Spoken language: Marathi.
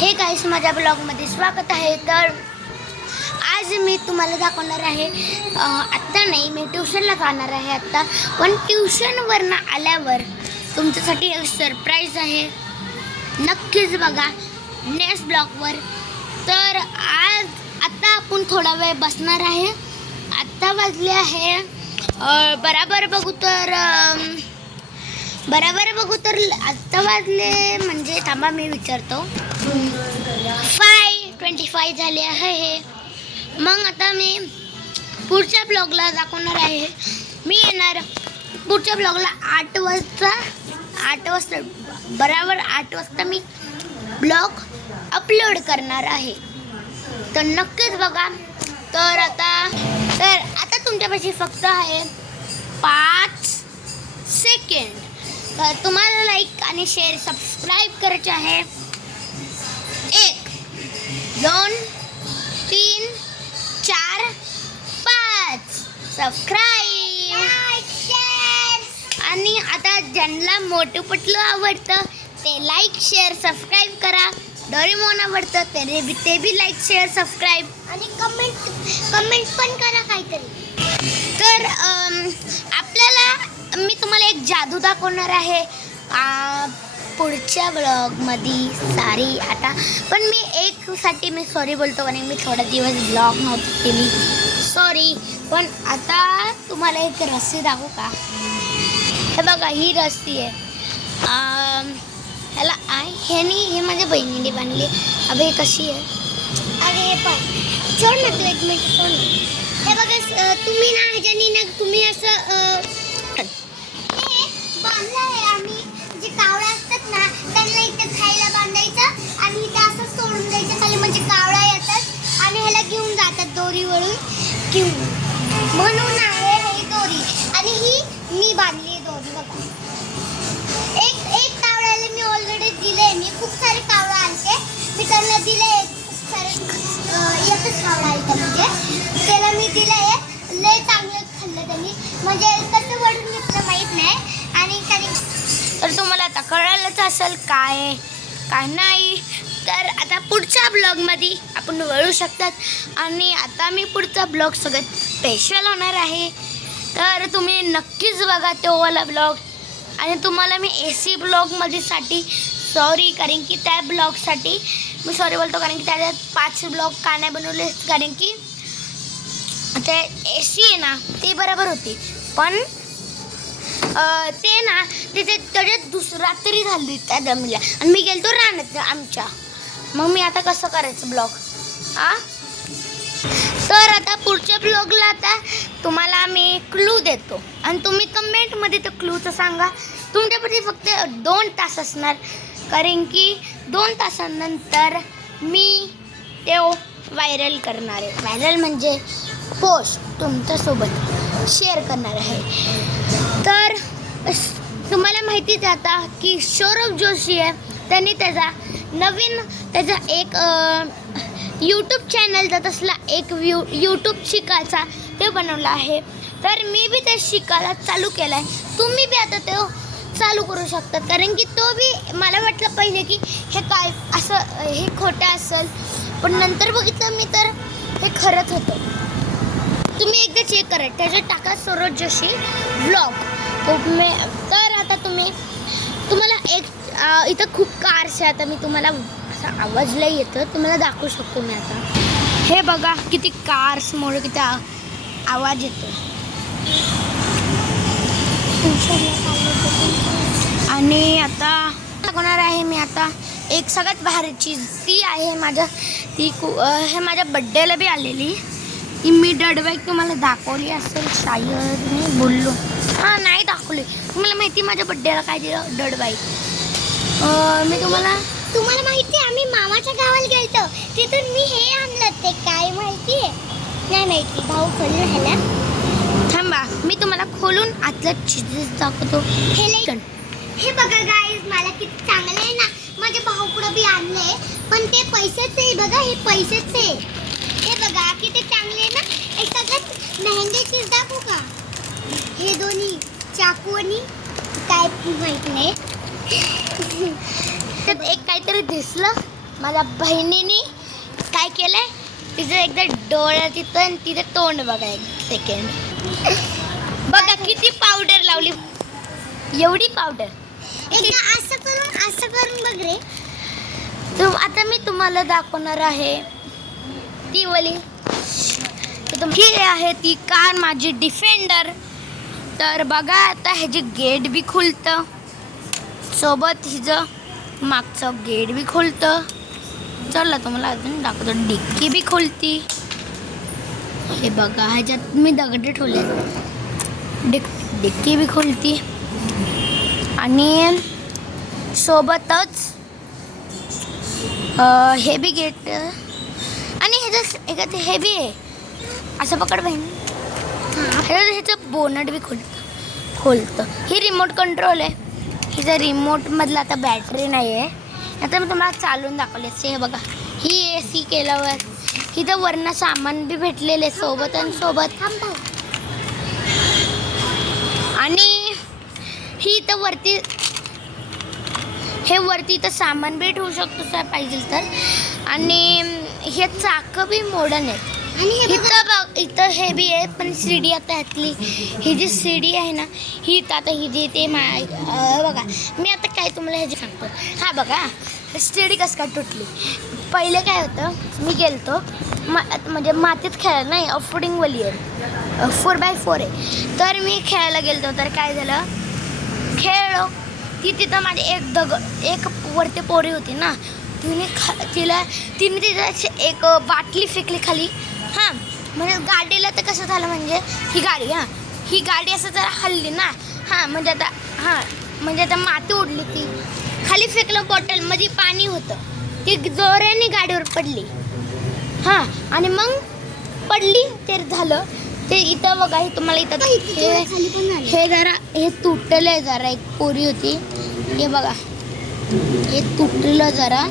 हे गाईस, माझ्या ब्लॉगमध्ये स्वागत आहे. तर आज मी तुम्हाला दाखवणार आहे, आत्ता नाही, मी ट्युशनला जाणार आहे आत्ता. पण ट्युशनवरनं आल्यावर तुमच्यासाठी एक सरप्राईज आहे, नक्कीच बघा नेक्स्ट ब्लॉगवर. तर आत्ता आपण थोडा वेळ बसणार आहे. आत्ता वाजले आहे बराबर बघू तर आत्ता वाजले म्हणजे थांबा मी विचारतो, 5:25 झाले आहे. मग आता मी पुढच्या ब्लॉगला दाखवणार आहे. मी येणार पुढच्या ब्लॉगला 8 वाजता बराबर 8 वाजता मी ब्लॉग अपलोड करणार आहे. तर नक्कीच बघा. तर आता तुमच्यापाशी फक्त आहे 5 सेकंड. तर तुम्हाला लाईक आणि शेअर सबस्क्राईब करायचे आहे. 1 2 3 4 5 सबस्क्राईब. आणि आता ज्यांना मोठू पतलू आवडतं ते लाईक शेअर सबस्क्राईब करा. डोरेमोन आवडतं ते बी लाईक शेअर सबस्क्राईब आणि कमेंट पण करा काहीतरी. तर मी तुम्हाला एक जादू दाखवणार आहे पुढच्या ब्लॉगमध्ये. आता पण मी एकसाठी मी सॉरी बोलतो, कारण मी थोडा दिवस ब्लॉग नव्हती केली, सॉरी. पण आता तुम्हाला एक रस्सी दाखवू का? हे बघा, ही रस्सी आहे. ह्याला हे माझ्या बहिणीने बांधली. अबे कशी आहे? अरे हे पण सोड ना तू, 1 मिनिट सोड. हे बघा, तुम्ही ना ह्याच्यानी ना तुम्ही असं बांधलं आहे. आम्ही जे कावळे असतात ना त्यांना इथं खायला बांधायचं आणि इथं असं सोडून द्यायचं खाली, म्हणजे कावळा येतात आणि ह्याला घेऊन जातात दोरीवरून घेऊन. म्हणून आहे हे दोरी. आणि ही मी बांधली दोरी. बघा, एक कावळ्याला मी ऑलरेडी दिले. मी खूप सारे कावळा आणते, मी त्यांना दिले. खूप सारे एकच कावळा आहे म्हणजे त्याला मी दिले. लय चांगलं खाल्लं त्यांनी, म्हणजे कसं वळून घेतलं माहीत नाही. आणि तर तुम्हाला आता कळालंच असेल काय नाही. तर आता पुढच्या ब्लॉगमध्ये आपण वळू शकतात. आणि आता मी पुढचा ब्लॉग सगळ्यात स्पेशल होणार आहे. तर तुम्ही नक्कीच बघा तो वाला ब्लॉग. आणि तुम्हाला मी AC ब्लॉगमध्ये सॉरी, कारण की त्या ब्लॉगसाठी मी सॉरी बोलतो, कारण की त्याच्यात 5 ब्लॉग का नाही बनवले, कारण की ते AC आहे ना ते बरोबर होती. पण ते ना त्याच्यात रात्री झाली त्या दमल्या आणि मी गेलतो रानात आमच्या. मग मी आता कसं करायचं ब्लॉग? तर आता पुढच्या ब्लॉगला आता तुम्हाला मी क्लू देतो आणि तुम्ही कमेंटमध्ये त्या क्लूचं सांगा. तुमच्याकडे फक्त 2 तास असणार, कारण की 2 तासानंतर मी ते व्हायरल करणार आहे. व्हायरल म्हणजे पोस्ट तुमच्यासोबत शेअर करणार आहे. तर तुम्हाला माहितीच आता की सौरभ जोशी आहे, त्यांनी त्याचा एक यूट्यूब चॅनलचा तसला एक यूट्यूब शिकायचा ते बनवला आहे. तर मी बी ते शिकायला चालू केलं आहे. तुम्ही बी आता ते चालू करू शकतात, कारण की तो बी मला वाटलं पहिले की हे काय असं हे खोटं असेल, पण नंतर बघितलं मी तर हे खरंच होतं. तुम्ही एकदा चेक करा, त्याच्यात टाका सौरभ जोशी व्लॉग. तर आता तुम्हाला एक इथं खूप कार्स आहे. आता मी तुम्हाला असा आवाज लई येतो, तुम्हाला दाखवू शकतो मी आता. हे बघा किती कार्समुळे किती आवाज येतो. आणि आता दाखवणार आहे मी आता एक सगळ्यात भारी चीज. ती आहे हे माझ्या बड्डेला बी आलेली. ती मी डड बाईक तुम्हाला दाखवली असेल शायद, मी बोललो नाही दाखवली. तुम्हाला माहिती माझ्या बड्डेला काय दिलं? डड बाईक. मी तुम्हाला माहिती आहे, आम्ही मामाच्या गावाला गेलतो, तिथून मी हे आणलं. ते काय माहिती आहे? नाही माहिती. भाऊ खोलून ह्याला थांबा, मी तुम्हाला खोलून आतलं चीज दाखवतो. हे बघा गाईज, मला किती चांगलं आहे ना. माझ्या भाऊकडं बी आणलंय, पण ते पैसेच आहे. बघा, हे पैसेच आहे. हे बघा किती चांगले आहे ना. एक सगळ्यात महंगी चीज दाखवू का? हे दोन्ही चाकू आणि काय माहित नाही. त्यात एक काहीतरी दिसलं माझ्या बहिणीने काय केलंय, तिचं एकदा डोळ्या तिथं आणि तिथं तोंड बघा एक सेकंड. बघा किती पावडर लावली, एवढी पावडर. असं करून बघ रे. आता मी तुम्हाला दाखवणार आहे ती वाली. ही आहे ती कार माझी डिफेंडर. तर बघा आता ह्याची गेट बी खुलतं, सोबत हिचं मागचं गेट बी खुलतं. चला तुम्हाला अजून दाखवतो, डिक्की बी खुलती. हे बघा ह्याच्यात मी दगड ठेवले, डिक्की बी खुलती. आणि सोबतच हे बी गेट. आणि ह्याचं हे बी आहे, असं पकड बहीण. ह्याचं बोनट बी खोलतं. ही रिमोट कंट्रोल आहे. हिचं रिमोटमधलं आता बॅटरी नाही आहे. आता मी तुम्हाला चालून दाखवले. हे बघा, ही AC केल्यावर हिथं वरनं सामान बी भेटलेले सोबत आणि सोबत. आणि ही इथं वरती, हे वरती इथं सामान बी ठेवू शकतो पाहिजे तर. आणि हे चाकं बी मॉडर्न आहेत. आणि इथं बघ, इथं हे बी आहे, पण शिडी आता ह्यातली ही जी शिडी आहे ना, ही आता ही जी ते बघा. मी आता काय तुम्हाला ह्याची सांगतो. हा बघा शिडी कसं काय तुटली. पहिले काय होतं, मी गेलतो म्हणजे मातीत खेळायला, नाही ऑफरोडिंगवाली आहे, 4x4 आहे. तर मी खेळायला गेलतो. तर काय झालं, खेळलो ती तिथं माझी एक वरती पोरी होती ना, तिने तिथं एक बाटली फेकली खाली. हां म्हणजे गाडीला तर कसं झालं, म्हणजे ही गाडी असं जरा हल्ली ना. म्हणजे आता माती उडली, ती खाली फेकलं बॉटल मध्ये पाणी होतं, ती जोराने गाडीवर पडली. हां आणि मग पडली ते झालं ते. इथं बघा, हे तुम्हाला इथं हे जरा हे तुटलं आहे, जरा एक पोरी होती, हे बघा हे तुटलं जरा.